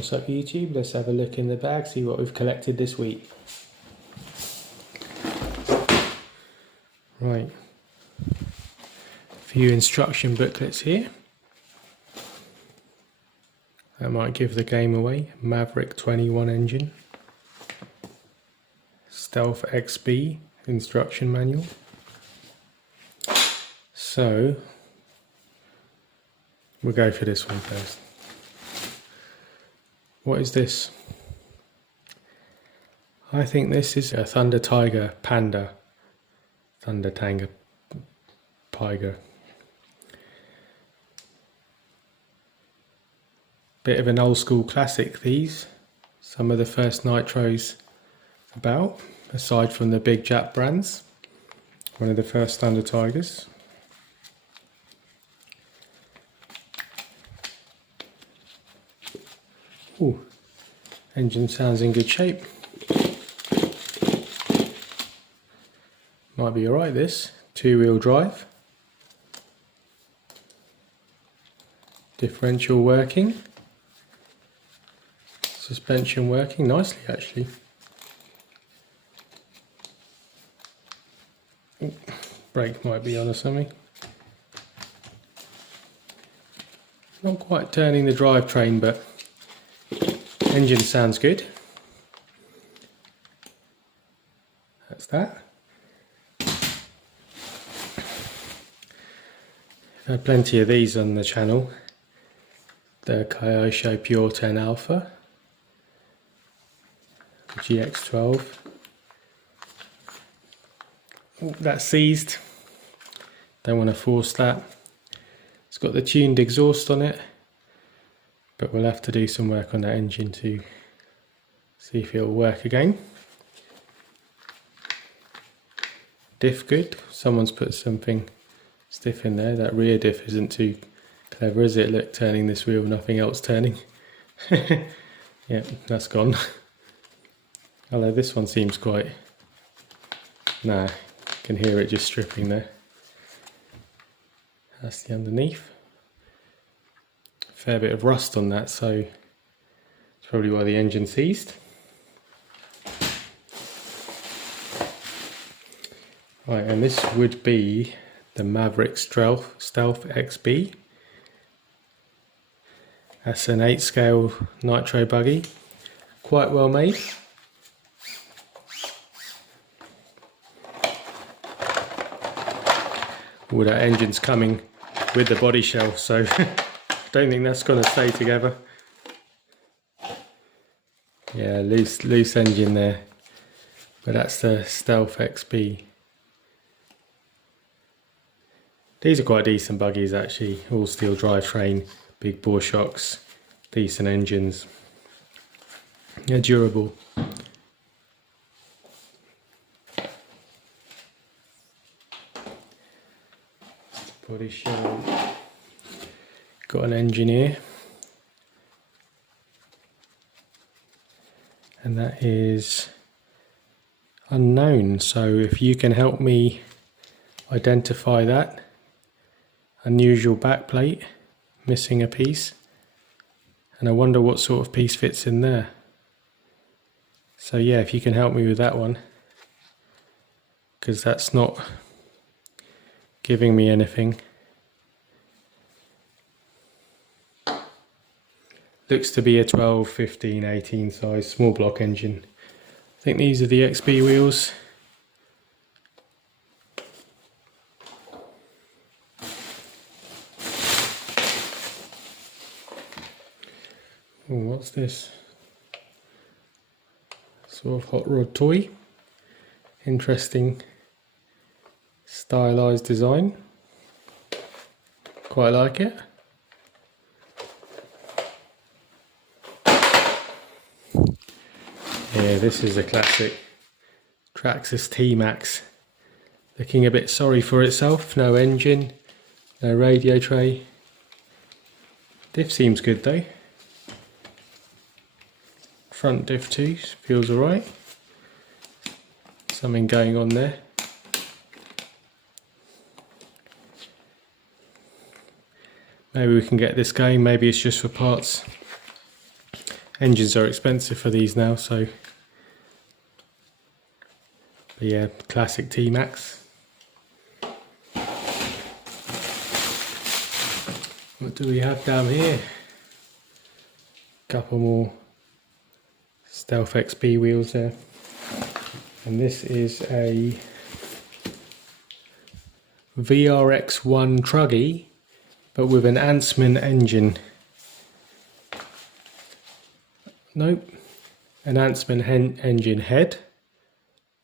What's up YouTube? Let's have a look in the bag, see what we've collected this week. Right, a few instruction booklets here. That might give the game away. Maverick 21 engine. Stealth XB instruction manual. So, we'll go for this one first. What is this? I think this is a Thunder Tiger Panda. Thunder Tiger. Bit of an old school classic, these. Some of the first nitros about, aside from the big Jap brands. One of the first Thunder Tigers. Ooh, engine sounds in good shape. Might be alright this. 2-wheel drive. Differential working. Suspension working nicely actually. Ooh, brake might be on or something. Not quite turning the drivetrain, but engine sounds good. That's that. I've had plenty of these on the channel. The Kyosho Pure 10 Alpha. GX12. Ooh, that's seized. Don't want to force that. It's got the tuned exhaust on it. But we'll have to do some work on that engine to see if it'll work again. Diff good. Someone's put something stiff in there. That rear diff isn't too clever, is it? Look, turning this wheel, nothing else turning. Yeah, that's gone. Although this one seems quite... Nah, can hear it just stripping there. That's the underneath. Fair bit of rust on that, so it's probably why the engine seized. Right, and this would be the Maverick Stealth XB. That's an 8-scale nitro buggy, quite well made. Well, that engine's coming with the body shell, so don't think that's going to stay together. Yeah, loose engine there, but that's the Stealth XB. These are quite decent buggies actually, all steel drivetrain, big bore shocks, decent engines. They're durable. Body shell. Got an engine here. And that is unknown, so if you can help me identify that. Unusual backplate, missing a piece, and I wonder what sort of piece fits in there. So yeah, if you can help me with that one, because that's not giving me anything. Looks to be a 12, 15, 18 size small block engine. I think these are the XB wheels. Oh, what's this? Sort of hot rod toy. Interesting stylized design. Quite like it. Yeah, this is a classic Traxxas T-Max. Looking a bit sorry for itself. No engine, no radio tray. Diff seems good though. Front diff too, feels alright. Something going on there. Maybe we can get this going, maybe it's just for parts Engines are expensive for these now, so but yeah, classic T-Max. What do we have down here? Couple more Stealth XP wheels there, and this is a VRX1 truggy, but with an Ansman engine. Nope, an Ansman engine head,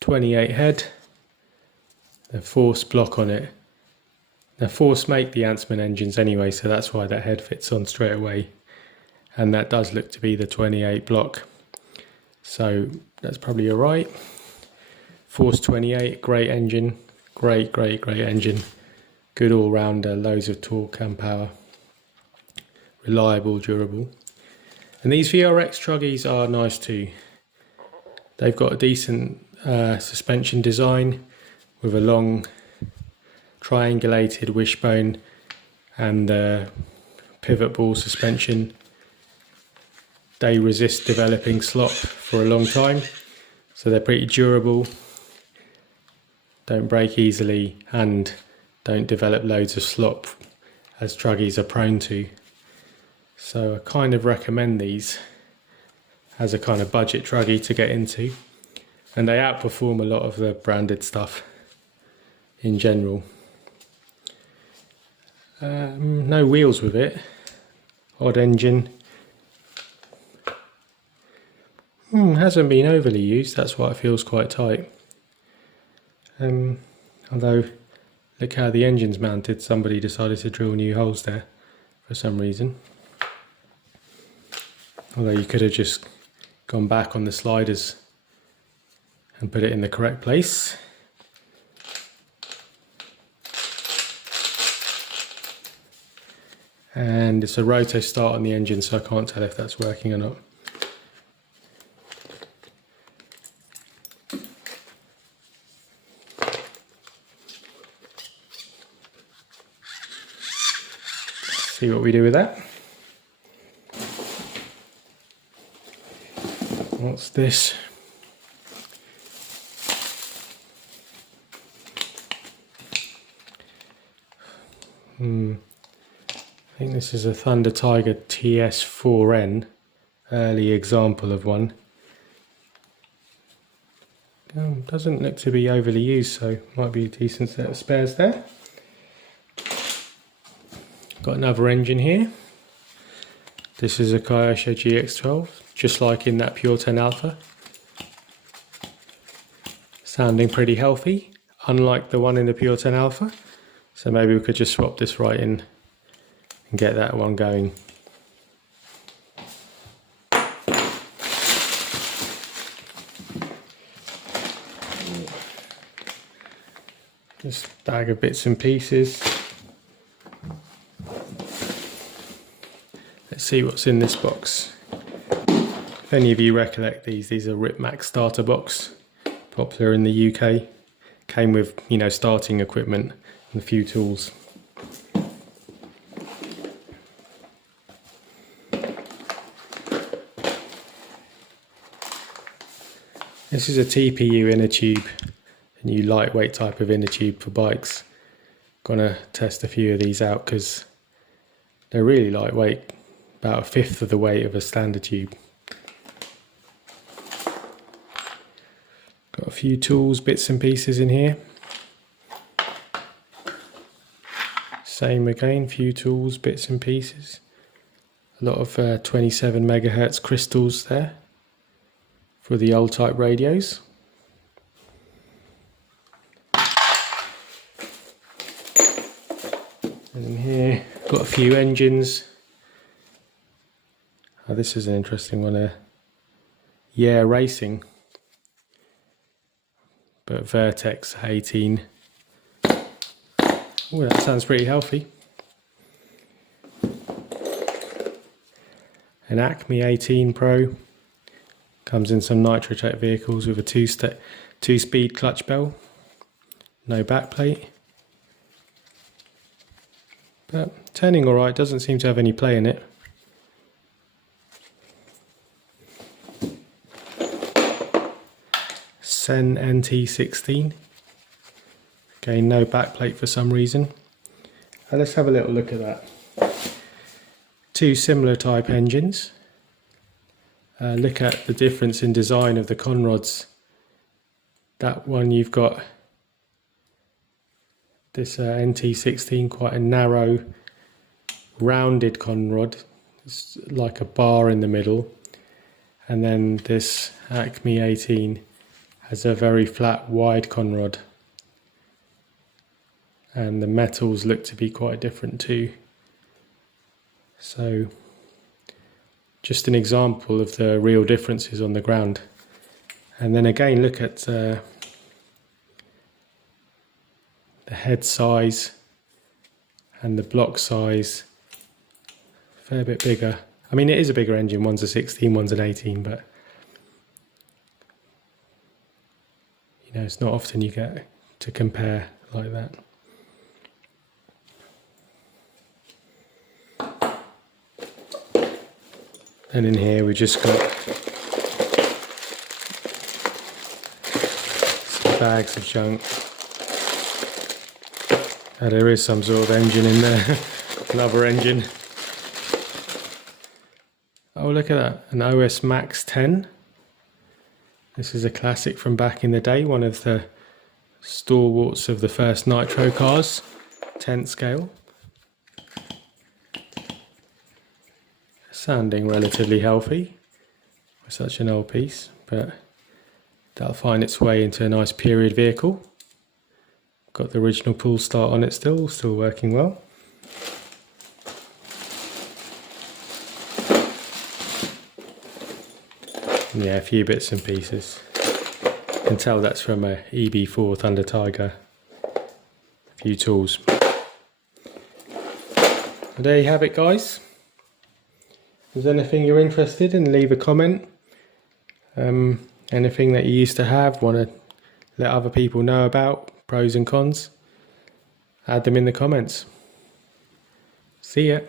28 head, the Force block on it. Now Force make the Ansman engines anyway, so that's why that head fits on straight away, and that does look to be the 28 block, so that's probably alright. Force 28, great engine, great engine, good all-rounder, loads of torque and power, reliable, durable. And these VRX truggies are nice too. They've got a decent suspension design with a long triangulated wishbone and pivot ball suspension. They resist developing slop for a long time, so they're pretty durable, don't break easily, and don't develop loads of slop as truggies are prone to. So I kind of recommend these as a kind of budget truggy to get into, and they outperform a lot of the branded stuff in general. No wheels with it, odd engine. Hasn't been overly used, that's why it feels quite tight. Although, look how the engine's mounted, somebody decided to drill new holes there for some reason. Although you could have just gone back on the sliders and put it in the correct place. And it's a roto start on the engine, so I can't tell if that's working or not. See what we do with that. What's this? I think this is a Thunder Tiger TS4N, early example of one. Doesn't look to be overly used, so might be a decent set of spares there. Got another engine here. This is a Kyosho GX12, just like in that Pure 10 Alpha. Sounding pretty healthy, unlike the one in the Pure 10 Alpha. So maybe we could just swap this right in and get that one going. Just bag of bits and pieces. Let's see what's in this box. If any of you recollect these are Rip Max starter box, popular in the UK. Came with, you know, starting equipment and a few tools. This is a TPU inner tube, a new lightweight type of inner tube for bikes. Gonna test a few of these out because they're really lightweight, about a fifth of the weight of a standard tube. Got a few tools, bits and pieces in here. Same again, few tools, bits and pieces. A lot of 27 megahertz crystals there for the old type radios. And in here, got a few engines. Oh, this is an interesting one here. Yeah, Racing, but Vertex 18. Oh, that sounds pretty healthy. An Acme 18 Pro. Comes in some Nitrotech vehicles with a two-speed clutch bell. No backplate. But turning alright, doesn't seem to have any play in it. Sen NT16. Again, no backplate for some reason. Let's have a little look at that. Two similar type engines. Look at the difference in design of the conrods. That one you've got this NT16, quite a narrow rounded conrod. It's like a bar in the middle. And then this Acme 18 has a very flat wide conrod. And the metals look to be quite different too. So just an example of the real differences on the ground. And then again, look at the head size and the block size. A fair bit bigger. I mean, it is a bigger engine. One's a 16, one's an 18, but you know, it's not often you get to compare like that. And in here we just got some bags of junk. There is some sort of engine in there, another engine. Oh, look at that, an OS Max 10. This is a classic from back in the day, one of the stalwarts of the first nitro cars, 10th scale. Sounding relatively healthy for such an old piece, but that'll find its way into a nice period vehicle. Got the original pull start on it still working well. And yeah, a few bits and pieces. You can tell that's from a EB4 Thunder Tiger. A few tools. Well, there you have it, guys. If there's anything you're interested in, leave a comment. Anything that you used to have, want to let other people know about, pros and cons, add them in the comments. See ya.